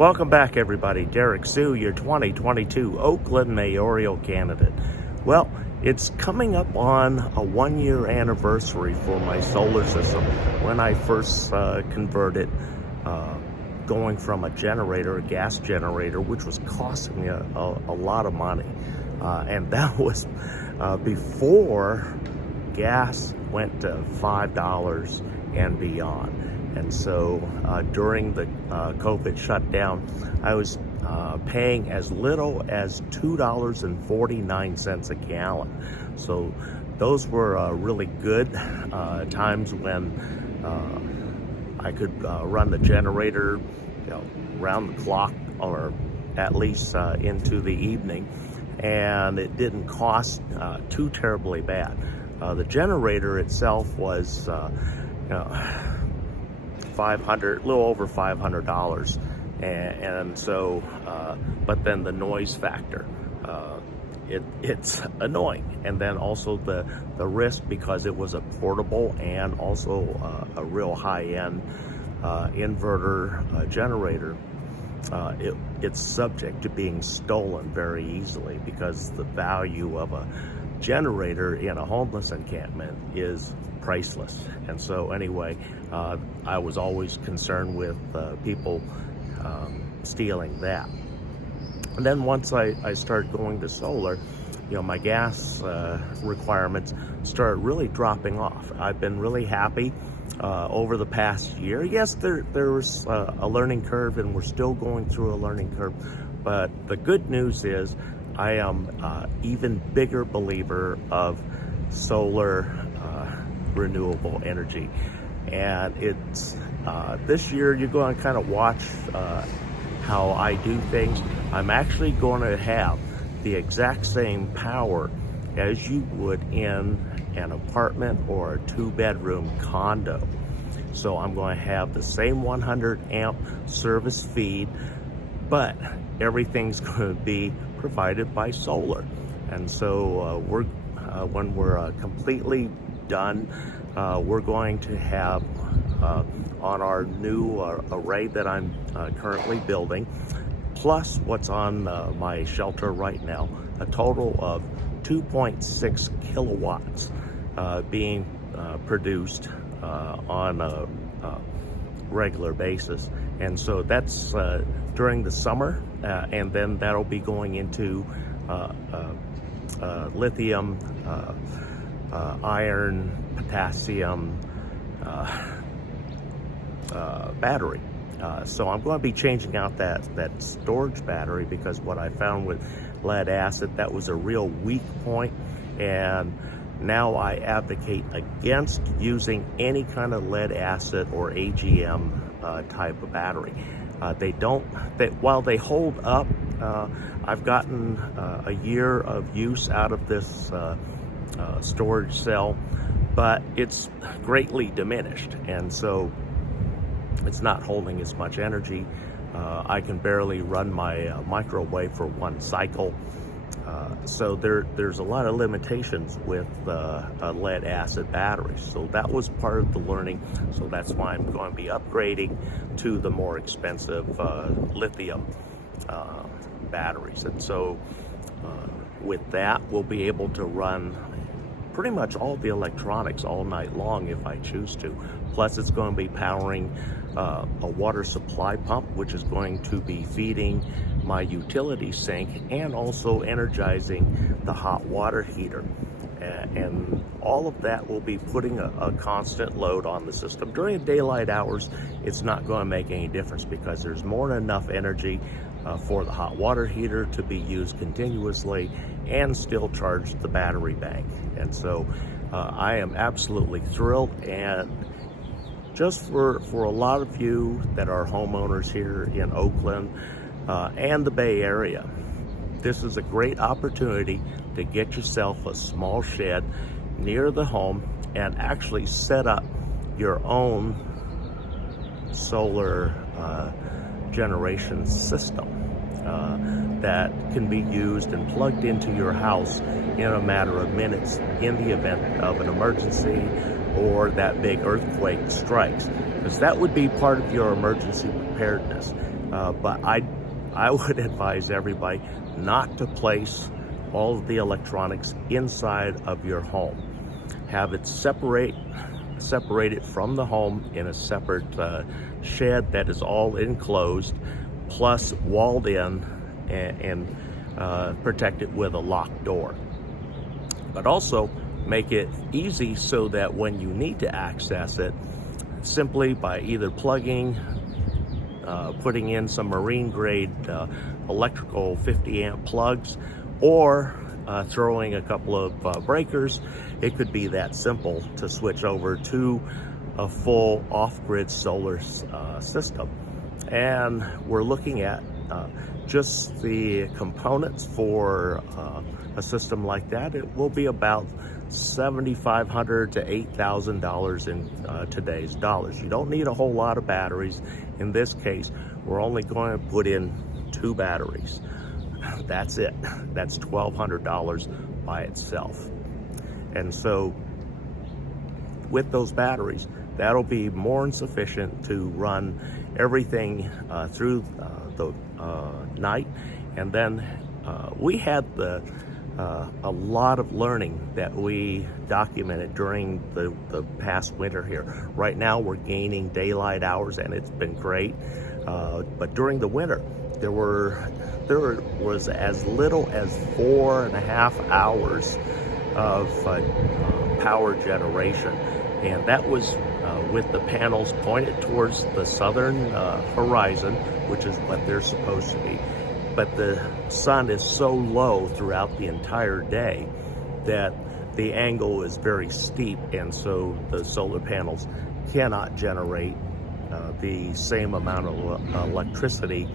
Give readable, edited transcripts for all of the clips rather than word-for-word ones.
Welcome back, everybody. Derrick Soo, your 2022 Oakland mayoral candidate. Well, it's coming up on a 1-year anniversary for my solar system when I first converted, going from a generator, a gas generator, which was costing me a lot of money. And that was before gas went to $5 and beyond. And so during the COVID shutdown, I was paying as little as $2.49 a gallon. So those were really good times when I could run the generator, around the clock, or at least into the evening, and it didn't cost too terribly bad. The generator itself was a little over $500, and so but then the noise factor, it's annoying, and then also the risk, because it was a portable and also a real high-end inverter generator. It's subject to being stolen very easily, because the value of a generator in a homeless encampment is priceless. And so anyway, I was always concerned with people stealing that. And then once I started going to solar, my gas requirements started really dropping off. I've been really happy over the past year. Yes, there was a learning curve, and we're still going through a learning curve, but the good news is I am even bigger believer of solar renewable energy. And it's this year you're going to kind of watch how I do things. I'm actually going to have the exact same power as you would in an apartment or a 2-bedroom condo. So I'm going to have the same 100 amp service feed, but everything's going to be provided by solar. And so when we're completely done, we're going to have on our new array that I'm currently building, plus what's on my shelter right now, a total of 2.6 kilowatts being produced on a regular basis. And so that's during the summer, and then that'll be going into lithium, iron, potassium battery. So I'm going to be changing out that storage battery, because what I found with lead acid, that was a real weak point, and now I advocate against using any kind of lead acid or AGM type of battery. While they hold up, I've gotten a year of use out of this storage cell, but it's greatly diminished, and so it's not holding as much energy. I can barely run my microwave for one cycle. So there's a lot of limitations with lead acid batteries. So that was part of the learning. So that's why I'm going to be upgrading to the more expensive lithium batteries. And so with that, we'll be able to run pretty much all the electronics all night long if I choose to. Plus, it's going to be powering a water supply pump, which is going to be feeding my utility sink and also energizing the hot water heater. And all of that will be putting a constant load on the system. During daylight hours, it's not going to make any difference, because there's more than enough energy for the hot water heater to be used continuously and still charge the battery bank. And so I am absolutely thrilled. And just for a lot of you that are homeowners here in Oakland and the Bay Area, this is a great opportunity to get yourself a small shed near the home and actually set up your own solar generation system that can be used and plugged into your house in a matter of minutes in the event of an emergency or that big earthquake strikes, because that would be part of your emergency preparedness. But I would advise everybody not to place all of the electronics inside of your home. Have it separated from the home in a separate shed that is all enclosed, plus walled in and protected with a locked door. But also make it easy so that when you need to access it, simply by either plugging, putting in some marine grade electrical 50 amp plugs, or throwing a couple of breakers. It could be that simple to switch over to a full off-grid solar system. And we're looking at just the components for a system like that. It will be about $7,500 to $8,000 in today's dollars. You don't need a whole lot of batteries. In this case, we're only going to put in 2 batteries. That's it. That's $1,200 by itself. And so with those batteries, that'll be more than sufficient to run everything through the night. And then we had a lot of learning that we documented during the past winter here. Right now we're gaining daylight hours and it's been great. But during the winter, there was as little as 4.5 hours of power generation. And that was with the panels pointed towards the southern horizon, which is what they're supposed to be. But the sun is so low throughout the entire day that the angle is very steep, and so the solar panels cannot generate the same amount of electricity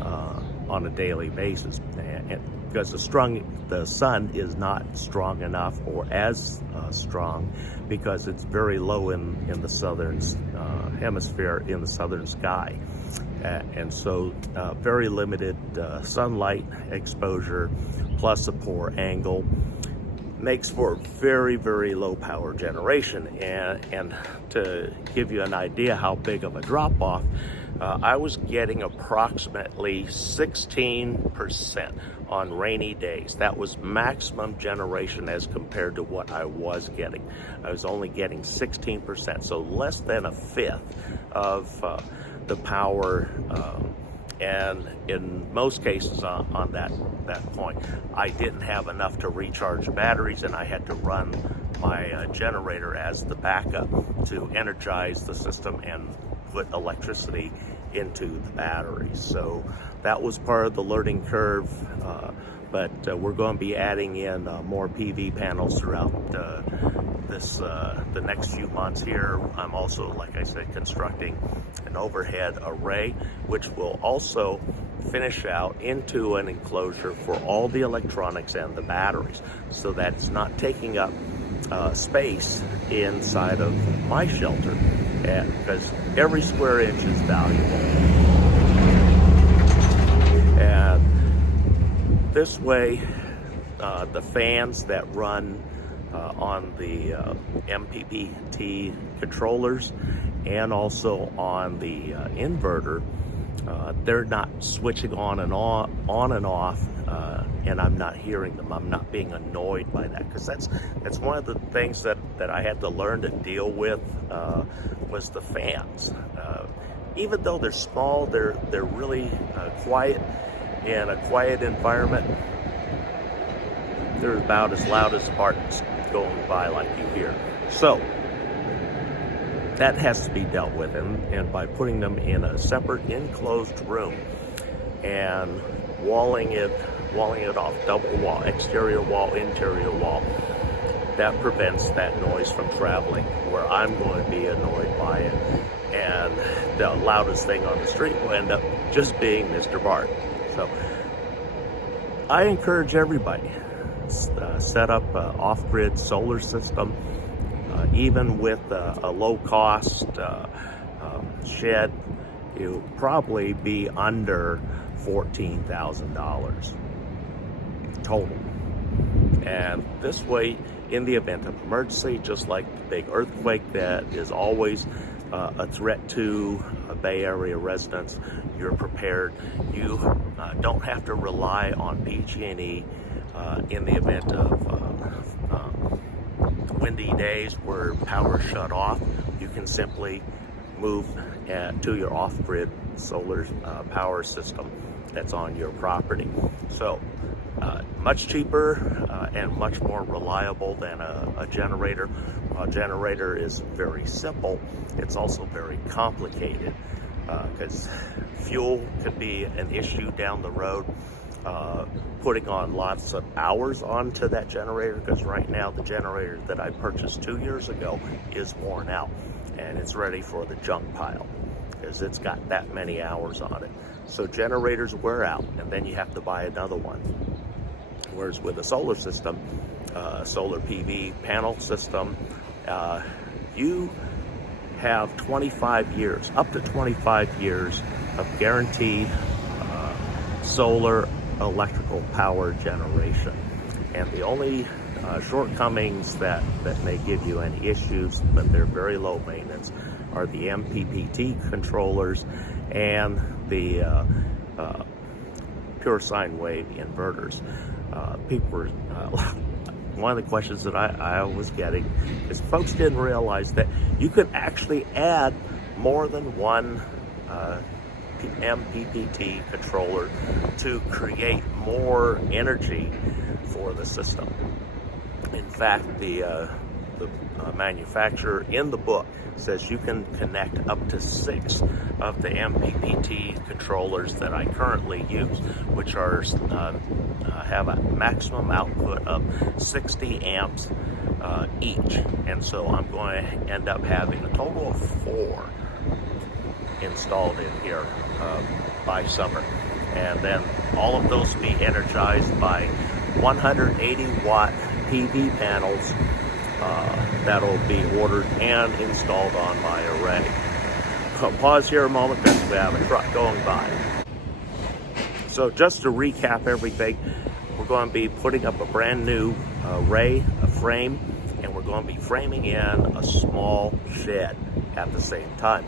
on a daily basis. And because the sun is not strong enough or as strong, because it's very low in the southern hemisphere, in the southern sky. And so very limited sunlight exposure plus a poor angle makes for very, very low power generation. And to give you an idea how big of a drop off, I was getting approximately 16% on rainy days. That was maximum generation as compared to what I was getting. I was only getting 16%, so less than a fifth of the power, and in most cases on that point, I didn't have enough to recharge the batteries, and I had to run my generator as the backup to energize the system and put electricity into the batteries. So that was part of the learning curve, but we're going to be adding in more PV panels throughout the next few months here. I'm also, like I said, constructing an overhead array, which will also finish out into an enclosure for all the electronics and the batteries, so that it's not taking up space inside of my shelter, because every square inch is valuable. And this way, the fans that run on the MPPT controllers and also on the inverter, they're not switching on and off, and I'm not hearing them. I'm not being annoyed by that, because that's one of the things that I had to learn to deal with, was the fans. Even though they're small, they're really quiet. In a quiet environment, they're about as loud as Spartans going by like you hear. So that has to be dealt with, and by putting them in a separate enclosed room and walling it off, double wall, exterior wall, interior wall, that prevents that noise from traveling where I'm going to be annoyed by it, and the loudest thing on the street will end up just being Mr. Bart. So I encourage everybody, set up an off-grid solar system. Even with a low-cost shed, it'll probably be under $14,000 total. And this way, in the event of emergency, just like the big earthquake that is always a threat to Bay Area residents, you're prepared. You don't have to rely on PG&E in the event of windy days where power shut off. You can simply move to your off-grid solar power system that's on your property. So much cheaper and much more reliable than a generator. A generator is very simple. It's also very complicated because fuel could be an issue down the road. Putting on lots of hours onto that generator, because right now the generator that I purchased 2 years ago is worn out and it's ready for the junk pile because it's got that many hours on it. So generators wear out and then you have to buy another one. Whereas with a solar system, solar PV panel system, you have 25 years, up to 25 years of guaranteed solar electrical power generation. And the only shortcomings that may give you any issues, but they're very low maintenance, are the MPPT controllers and the pure sine wave inverters. One of the questions that I was getting is folks didn't realize that you could actually add more than one MPPT controller to create more energy for the system. In fact, the manufacturer in the book says you can connect up to 6 of the MPPT controllers that I currently use, which are have a maximum output of 60 amps each. And so I'm going to end up having a total of 4 installed in here by summer, and then all of those be energized by 180 watt PV panels that'll be ordered and installed on my array. I'll pause here a moment because we have a truck going by. So just to recap everything, we're going to be putting up a brand new array, a frame, and we're going to be framing in a small shed at the same time,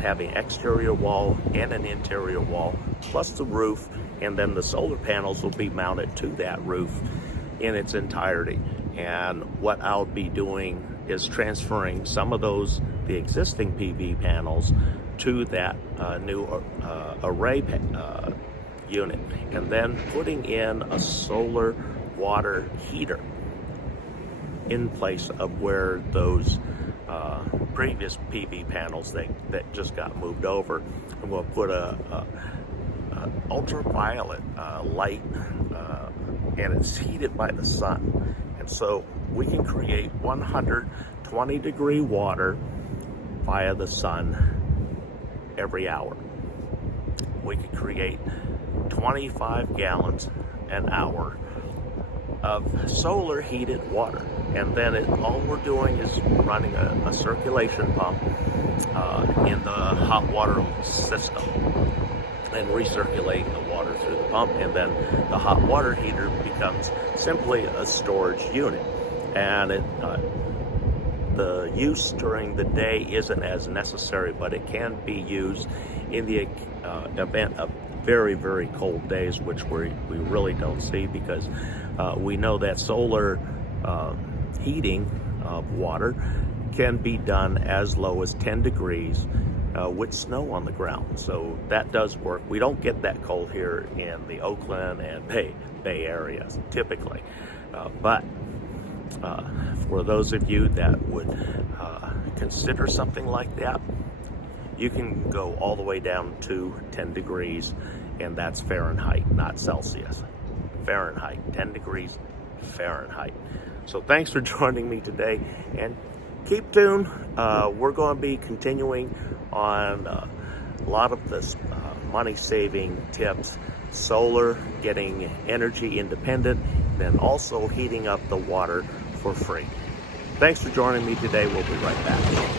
having exterior wall and an interior wall, plus the roof, and then the solar panels will be mounted to that roof in its entirety. And what I'll be doing is transferring some of those, the existing PV panels, to that new array unit, and then putting in a solar water heater in place of where those previous PV panels that just got moved over. And we'll put a ultraviolet light, and it's heated by the sun. And so we can create 120 degree water via the sun every hour. We can create 25 gallons an hour of solar heated water. And then all we're doing is running a circulation pump in the hot water system and recirculating the water through the pump, and then the hot water heater becomes simply a storage unit. And the use during the day isn't as necessary, but it can be used in the event of very, very cold days, which we really don't see, because we know that solar heating of water can be done as low as 10 degrees with snow on the ground. So that does work. We don't get that cold here in the Oakland and Bay areas typically, but for those of you that would consider something like that, you can go all the way down to 10 degrees, and that's Fahrenheit, not Celsius. Fahrenheit, 10 degrees Fahrenheit. So thanks for joining me today, and keep tuned. We're going to be continuing on a lot of this money-saving tips, solar, getting energy independent, then also heating up the water for free. Thanks for joining me today. We'll be right back.